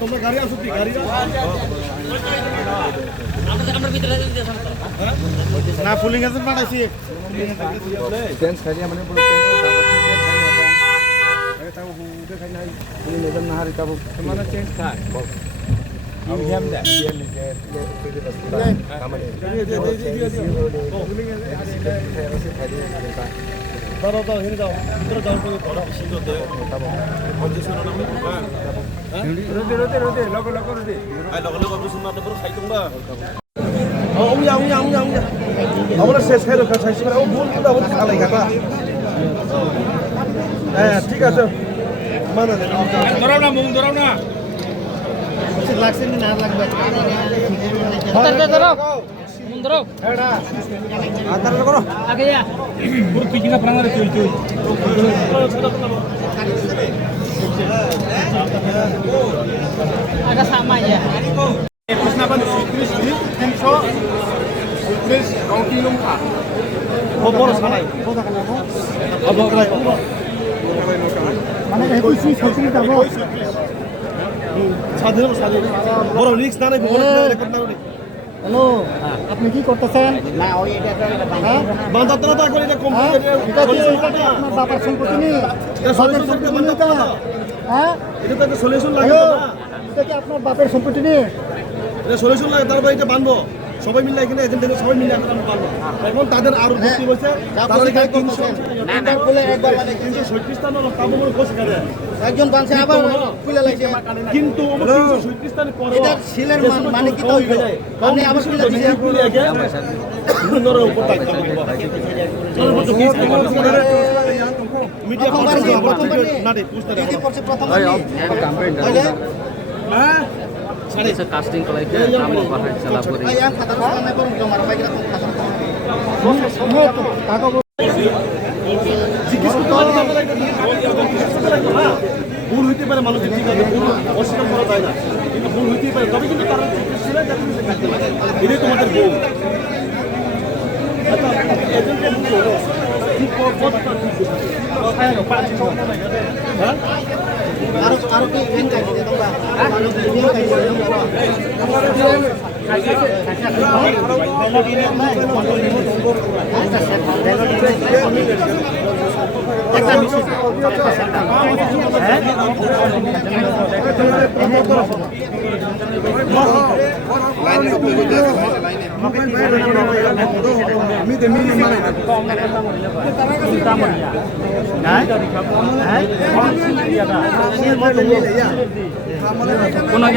তোমরা গাড়ি আসো কি গাড়ি না ফুলিং আছে পাঠাইছি চেঞ্জ খাইয়া মানে এটা উঠে খাই নাই তুমি নেবেন না হারি তাবো মানে চেঞ্জ খায় ইউনিয়ন দা দাও দাও হিন দাও তোরা দাও করে তোরা বেশি দে পজিশন না হ্যাঁ রোদে লগো রোদে আই লগো অবজেকশন না তো খাই তোমরা ওয়া আমরা শেষ খাইলো খাইছি ও ভুল তো বল খালাই খাতা হ্যাঁ ঠিক আছে মানে ধরাও না মুখ ধরাও না কিছু লাগছে না লাগবে ধরাও মুখ ধরাও এডা আদার করো আগে যা পুরো পিকিনা প্রাণারে চই agak sama ya. Kenapa 300 roti longkah. Bor sanai. Abang krai. Mana itu sih satu tahu. সাধে বড় রিস্ক না নাই বড় রেকর্ড না হ্যালো আপনি কি করতেছেন না ওই এটা বাঁধাতনা তা করে এটা কমপ্লিট এটা আপনার বাবার সম্পত্তি নেই এটা সলিউশন করতে বাঁধাতনা হ্যাঁ এটা তো একটা সলিউশন লাগে না এটা কি আপনার বাবার সম্পত্তি নেই এটা সলিউশন লাগে তারপর এটা বানবো সবাই মিলে এখানে এজেন্ট থেকে সবাই মিলে আমরা বানবো এখন তাদের আরো যুক্তি হইছে তারা এখানে 300 না না বলে একবার মানে 337 টা না কাবু করে কোশ করে একজন বানছে আবার খুলে লাগছে কিন্তু 337 টা পরে এটা সিলের মানে কি তো হইবে মানে আবার খুলে দিছে খুলে আগে সুন্দর উপর তাক করব মিডিয়া প্রথম না রে পুষ্টা দিদি পড়ছে প্রথম হ্যাঁ Sa casting ko like tama bahay sa labori. Ayan, katarusan na po ito. Marapay ka na itong katarusan. ভুল হইতে পারে মানুষ ঠিক আছে ভুল অস্বীকার করা যায় না কিন্তু ভুল হইতেই পারে তবে কিন্তু তারা ছিল যাতে কিছু কাটতে পারে এটাই তোমাদের ভুল হ্যাঁ আরো কি ইভেন্ট কাটে দিতে তোমরা আরো কি ইভেন্ট কাটে একটা মিশন কোনো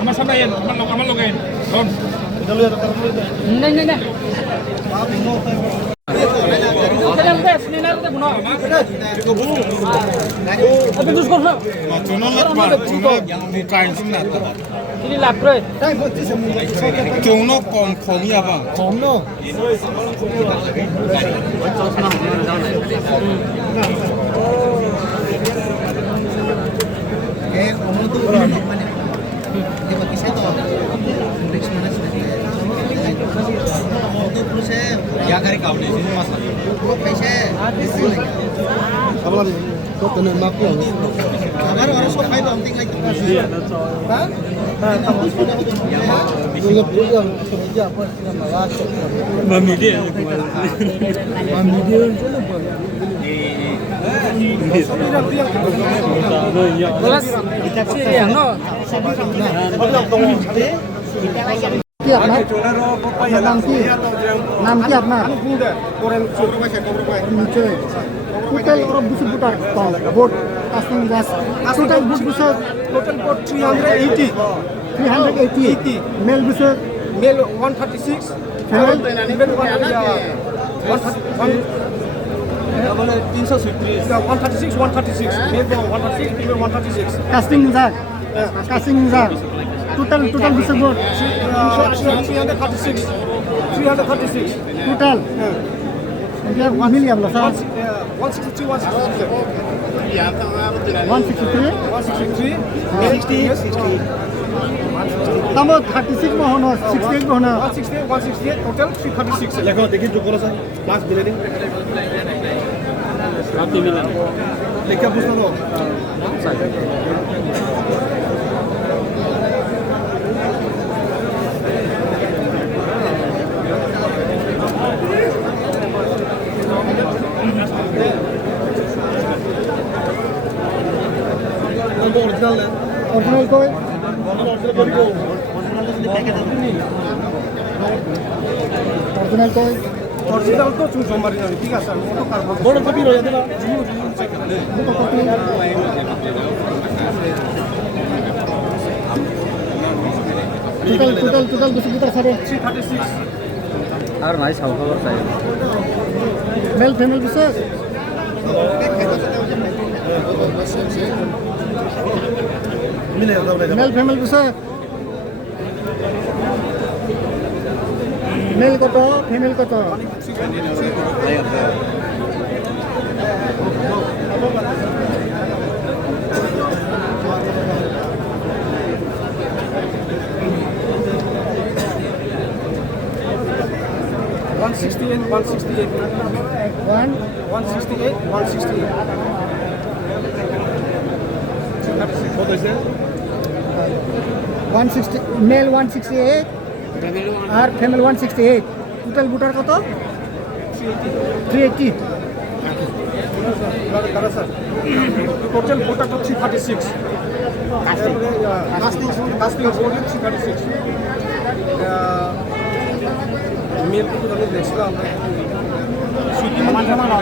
আমার সামনে আমার লোক Ini lapre. Cungno kom ya bang. Komno. Omno tuh mana? Di bagi saya tuh. Next mana sih? Itu terusnya. Ya kari kau nih ini mas. पैसे. Kabar kau kena makan. Kabar orang sok kayak something like. Hah? Mami dia. Kelas taksi yang no. কি আপনার নাম কি আপনার নিচে total or busuk butar board casting gas total book busuk total board 380. 380 male busuk Male 136. female Female 136, 136. Male 136, female 136. casting jar total busuk board 336. 336. total dia million lah sah 163, 163. 163 163. 60. tamo 36 mau hono 68 mau hono 168, 168. Total 336. লেখো দেখি যোগ করো sir মাস দিলে দিন Berarti bilang. লেখা বুঝতে দাও original koi original koi Original to choose हमारी नहीं ठीक है सर वो तो कार्बन বড় কপি রয়ে যাবে total busuk butar sare 336. আর নাই চাউল খাবার চাই male female busuk male female busuk male কত female কত One 168. 168. 168. কত হইছে 160 male 168 আর female 168 total butar কত 380 Total board to 336. Casting board 336. Male को तो हमने देखा हमने शूटिंग में जमा ना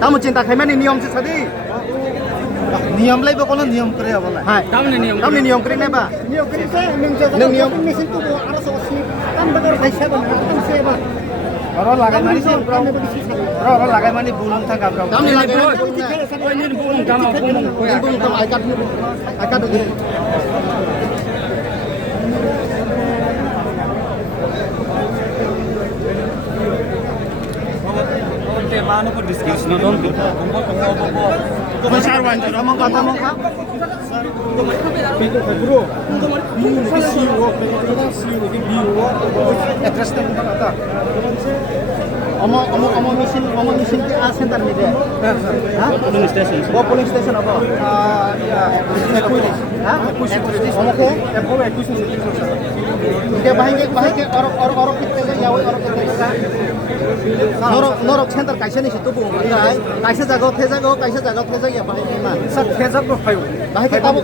kamu cinta kayak niom sih tadi niom lagi pokoknya niom kere apa lah hai kamu niom kere nih pak niom kere saya niom mesin tuh ada sosi kan bener saya kan saya orang lagai mani sih orang lagai mani bulung tak kau kamu lagai mani bulung kamu aikat dulu Mana pun diskusi dong. Besar wanita, kamu kata mau kah? bro address nya bukan ada Omong mesin ke A center nih deh. Hah? Polling station. Oh, polling station apa? iya Hah? Omong ke? Dia bahaya orang kita ya, orang kita. Norok center kaisa nih situ bu, enggak? Kaisa jago ya bahaya gimana? sir kezak lo payo Bahaya kita bu.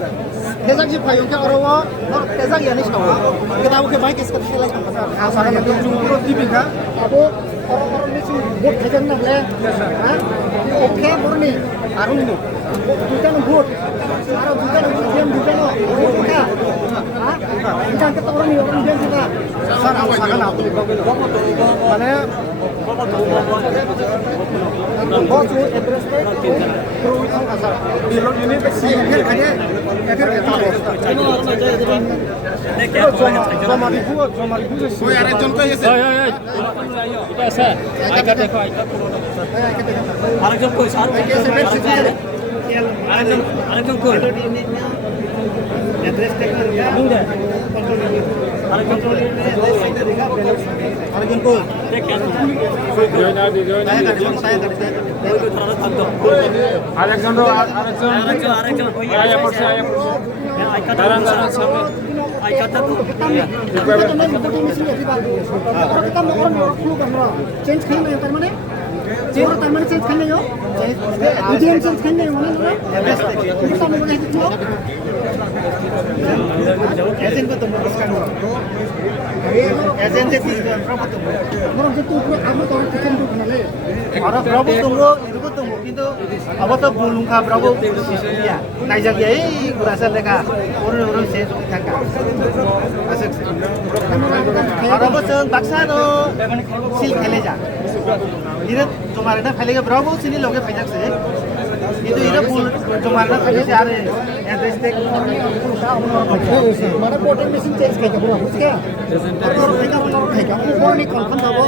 Kezak sih payung ke orang wo, norok kezak ya nih sawo. Kita bu ke bahaya kita lagi. asal itu jumbo TV ka Abu orang ini sih buat kezak nih boleh. Hah? Oke murni. Arun ini. Bukan buat. Arun bukan diam bukan. Bukan. Hah? Bukan kita orang diam kita. sir awasakan aku mana bos address pe pro itu asal bilo ini pe sih aja akhir kita jomari bu sih ada contoh ya sih Itu asa. Aikat dekho aikat. Arekjon koi saru. Arekjon koi. Address tag ya. Bunda. Arekjon koi. Change kali yang permanen? Cero taman change kan yo? Ujian change kan yo mana lo? Itu sama boleh itu. Ejen ko tumbo sekarang. Ejen je tiga berapa tumbo? Orang itu kamu tahu chicken tu kan le? Orang berapa tumbo itu ko tumbo, কিন্তু अब तो बुलुंगा berapa ya? Naik ya, kurasa leka. Orang saya tangka. Asik. Orang itu baksa no sil खेले जा. इधर तुम्हारे ना फैलेगा Bravo सिनी लोगे फैलक से itu बुल तुम्हारे ना फैले जा रहे एड्रेस देख Mana voting machine change kan ya? Bukan क्या? Orang mereka orang mereka. Orang ni confirm tahu.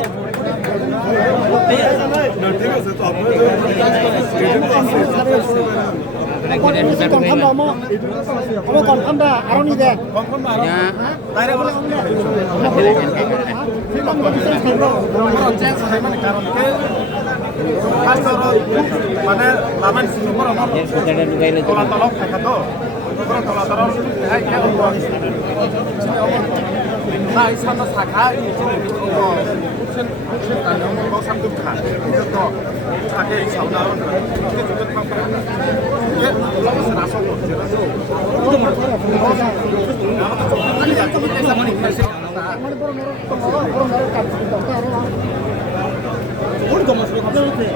Voting machine confirm tahu mo? Kamu confirm dah? Aron ni deh. confirm ba Direct boleh kamu deh. Kita mau bisa sebro. orang cek saya mana karon ke pastor mana laman sini orang orang tolong saya kata orang tolong hai ya orang Nah, sama sakha ini chen kan mau sampai kan itu to sakhe sauna itu juga apa ya lo sana so itu mau ini ya kita sama ni kasih Orang mereka kan. udah kok masuk apa itu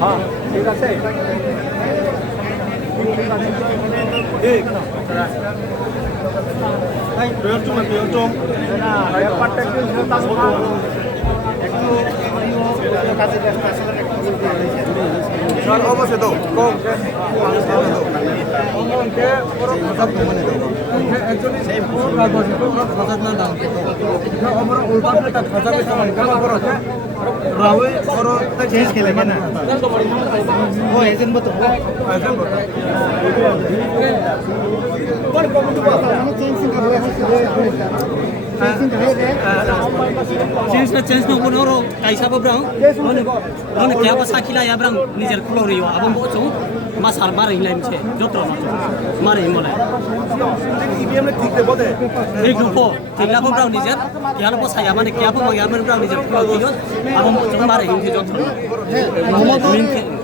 हाँ ठीक है ठीक Hai, beuntung. Nah, yang patek itu sudah tahu. Itu kasih destinasi Soal apa sih tuh? Kok ngomong ke orang kasar mana itu? Actually saya pun kagus itu orang kasar mana itu? Orang ulta kita kasar itu mana? Kalau orang rawe orang change ke lagi na? Oh, agent betul. Agent betul. Change न गर्नु र काइसाबो ब्रां अनि क्या बसा खिला या ब्रां निजेर खुलरियो अब म छु मा सार मारै हिलाइ छे जत्र मारै मलाई ईवीएम ले ठीक दे बोदे एक दुपो थिला बो ब्रां निजेर क्या ल बसा या माने क्या बो मया माने ब्रां निजेर खुलरियो अब म छु मारै हिन्थि जत्र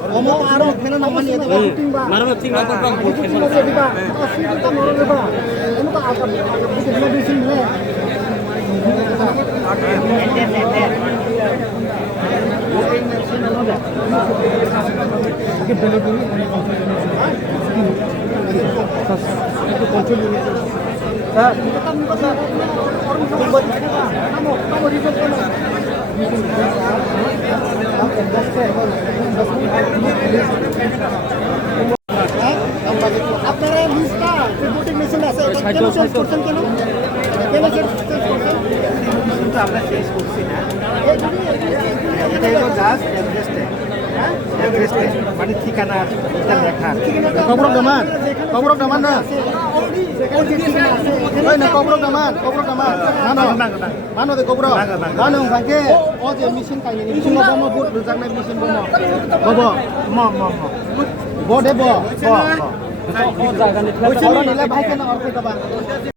Omo aro kena nama ni itu timba. मारो थिङ न ब्रां बोल खेल Timba. Asli kita mau lepas. Ini tak akan bisa di sini. আপনারা লিস্টটা রিপোর্টিং মেশিন আছে কেন শেষ করছেন কেন শেষ করছেন কিন্তু আমরা শেষ করছি না এটা হলো জাস্ট এড্রেসে মানে ঠিকানা এটা লেখা কবরক daman na ওই না কবরক daman mano de kobro mano bangke o je mesin kayni mesin mo mo bot rujak na mesin mo bo de bo जागा नि o chini la bhai kana or ko